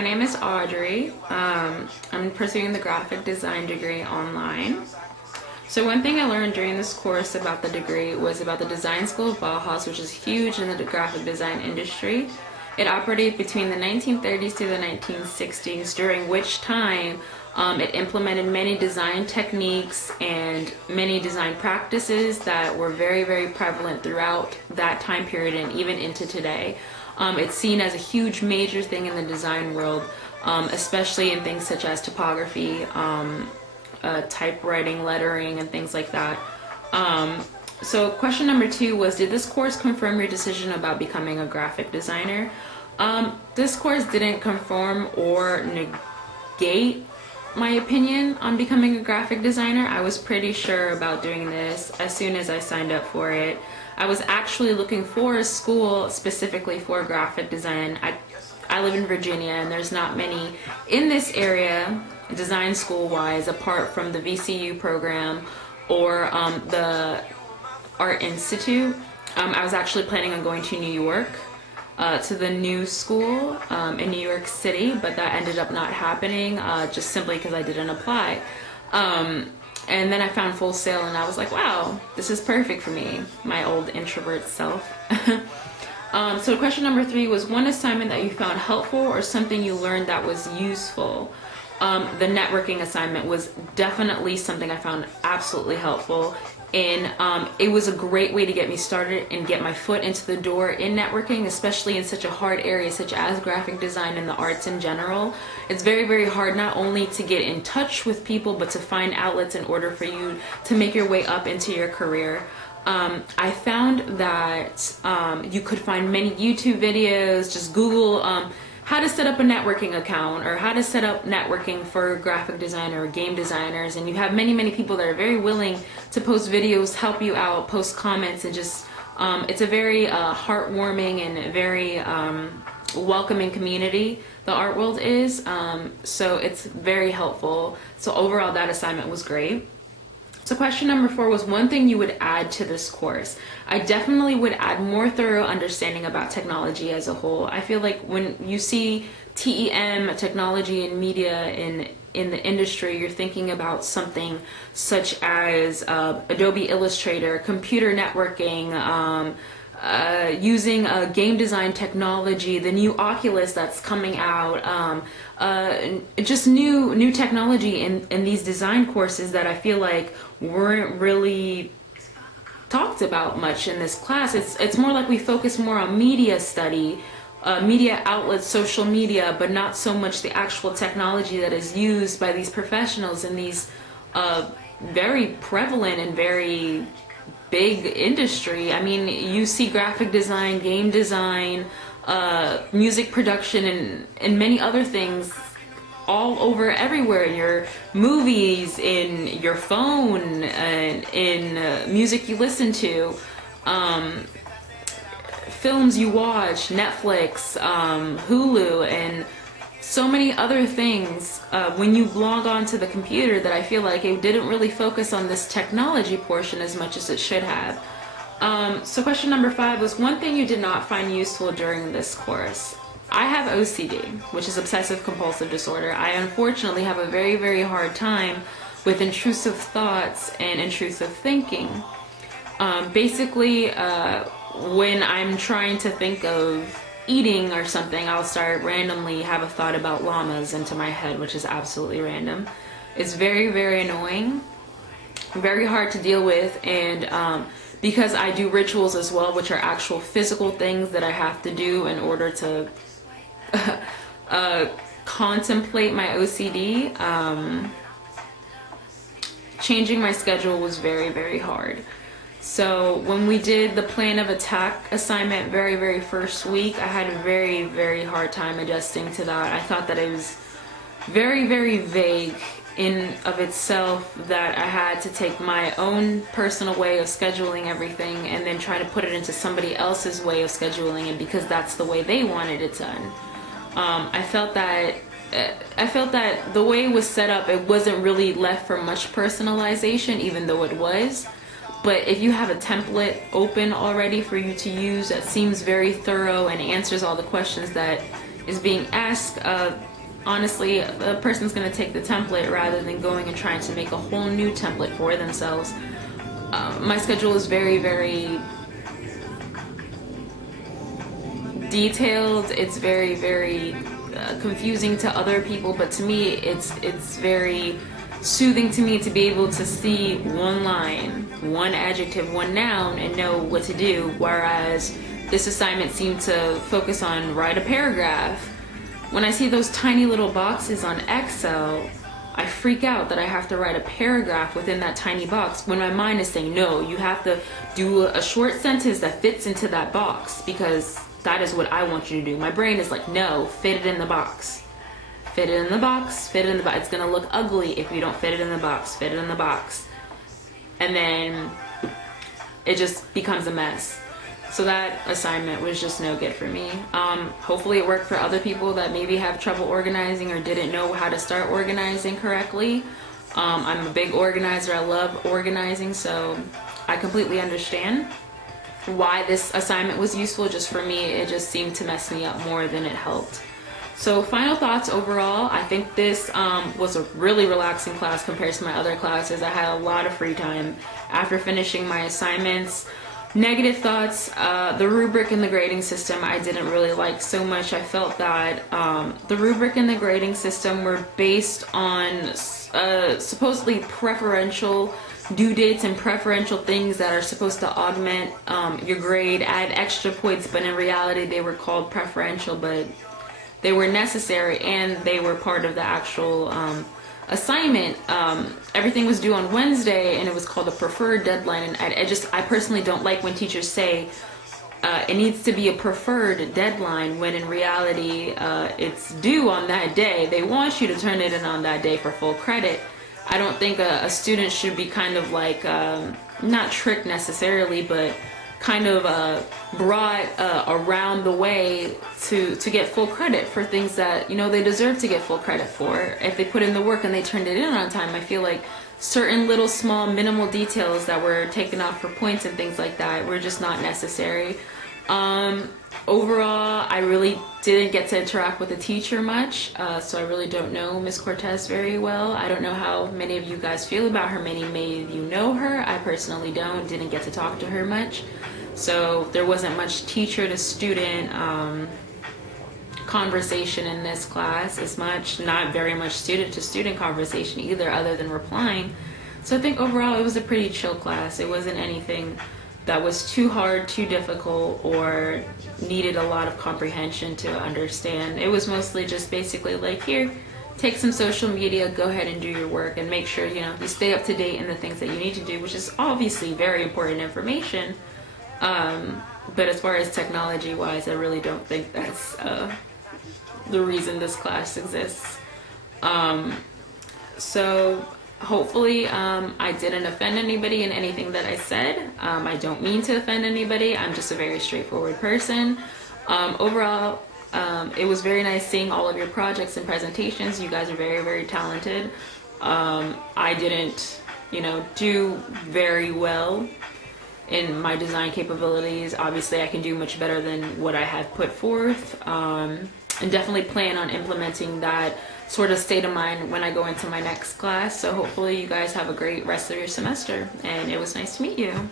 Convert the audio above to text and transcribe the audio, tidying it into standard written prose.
My name is Audrey. I'm pursuing the graphic design degree online. So one thing I learned during this course about the degree was about the design school of Bauhaus, which is huge in the graphic design industry. It operated between the 1930s to the 1960s, during which time it implemented many design techniques and many design practices that were very, very prevalent throughout that time period and even into today. It's seen as a huge major thing in the design world, especially in things such as typography, typewriting, lettering, and things like that. So question number 2 was, did this course confirm your decision about becoming a graphic designer? This course didn't confirm or negate my opinion on becoming a graphic designer. I was pretty sure about doing this as soon as I signed up for it. I was actually looking for a school specifically for graphic design. I live in Virginia, and there's not many in this area design school wise apart from the VCU program or the Art Institute. I was actually planning on going to New York to the new school in New York City, but that ended up not happening just simply because I didn't apply. And then I found Full Sail, and I was like, wow, this is perfect for me, my old introvert self. So question number 3 was, one assignment that you found helpful or something you learned that was useful. The networking assignment was definitely something I found absolutely helpful. And it was a great way to get me started and get my foot into the door in networking, especially in such a hard area such as graphic design and the arts in general. It's very, very hard not only to get in touch with people, but to find outlets in order for you to make your way up into your career. I found that you could find many YouTube videos, just Google how to set up a networking account or how to set up networking for graphic designer or game designers, and you have many people that are very willing to post videos, help you out, post comments, and just it's a very heartwarming and very welcoming community, the art world is, so it's very helpful. So overall, that assignment was great. So question number 4 was, one thing you would add to this course. I definitely would add more thorough understanding about technology as a whole. I feel like when you see TEM, technology and media in the industry, you're thinking about something such as Adobe Illustrator, computer networking, using game design technology, the new Oculus that's coming out, just new technology in these design courses that I feel like weren't really talked about much in this class. It's more like we focus more on media study, media outlets, social media, but not so much the actual technology that is used by these professionals in these very prevalent and very big industry. I mean, you see graphic design, game design, music production, and many other things all over everywhere, in your movies, in your phone, and in music you listen to, films you watch, Netflix, Hulu, and so many other things when you log on to the computer, that I feel like it didn't really focus on this technology portion as much as it should have. So question number 5 was, one thing you did not find useful during this course. I have OCD, which is obsessive compulsive disorder. I unfortunately have a very, very hard time with intrusive thoughts and intrusive thinking. Basically, when I'm trying to think of eating or something, I'll start randomly have a thought about llamas into my head, which is absolutely random. It's very, very annoying, very hard to deal with, and because I do rituals as well, which are actual physical things that I have to do in order to contemplate my OCD, changing my schedule was very, very hard. So when we did the plan of attack assignment very, very first week, I had a very, very hard time adjusting to that. I thought that it was very, very vague in of itself, that I had to take my own personal way of scheduling everything and then try to put it into somebody else's way of scheduling it because that's the way they wanted it done. I felt that the way it was set up, it wasn't really left for much personalization, even though it was. But if you have a template open already for you to use that seems very thorough and answers all the questions that is being asked, honestly, the person's going to take the template rather than going and trying to make a whole new template for themselves. My schedule is very, very detailed. It's very, very confusing to other people, but to me, it's very soothing to me to be able to see one line, one adjective, one noun, and know what to do. Whereas this assignment seemed to focus on write a paragraph. When I see those tiny little boxes on Excel, I freak out that I have to write a paragraph within that tiny box when my mind is saying, no, you have to do a short sentence that fits into that box because that is what I want you to do. My brain is like, no, fit it in the box. Fit it in the box, fit it in the box. It's gonna look ugly if you don't fit it in the box, fit it in the box. And then it just becomes a mess. So that assignment was just no good for me. Hopefully it worked for other people that maybe have trouble organizing or didn't know how to start organizing correctly. I'm a big organizer, I love organizing, so I completely understand why this assignment was useful. Just for me, it just seemed to mess me up more than it helped. So final thoughts overall, I think this was a really relaxing class compared to my other classes. I had a lot of free time after finishing my assignments. Negative thoughts, the rubric and the grading system I didn't really like so much. I felt that the rubric and the grading system were based on supposedly preferential due dates and preferential things that are supposed to augment your grade, add extra points, but in reality they were called preferential, but they were necessary and they were part of the actual assignment. Everything was due on Wednesday and it was called a preferred deadline, and I personally don't like when teachers say it needs to be a preferred deadline when in reality it's due on that day. They want you to turn it in on that day for full credit. I don't think a student should be kind of like not tricked necessarily, but kind of brought around the way to get full credit for things that, you know, they deserve to get full credit for. If they put in the work and they turned it in on time, I feel like certain little small minimal details that were taken off for points and things like that were just not necessary. Overall, I really didn't get to interact with the teacher much, so I really don't know Miss Cortez very well. I don't know how many of you guys feel about her. Many of you know her. I personally didn't get to talk to her much. So there wasn't much teacher to student conversation in this class as much, not very much student to student conversation either, other than replying. So I think overall it was a pretty chill class. It wasn't anything that was too hard, too difficult, or needed a lot of comprehension to understand. It was mostly just basically like, here, take some social media, go ahead and do your work, and make sure, you know, you stay up to date in the things that you need to do, which is obviously very important information. But as far as technology wise, I really don't think that's the reason this class exists. So hopefully I didn't offend anybody in anything that I said. I don't mean to offend anybody. I'm just a very straightforward person. Overall, it was very nice seeing all of your projects and presentations. You guys are very, very talented. I didn't, you know, do very well in my design capabilities. Obviously I can do much better than what I have put forth, and definitely plan on implementing that sort of state of mind when I go into my next class. So hopefully you guys have a great rest of your semester, and it was nice to meet you.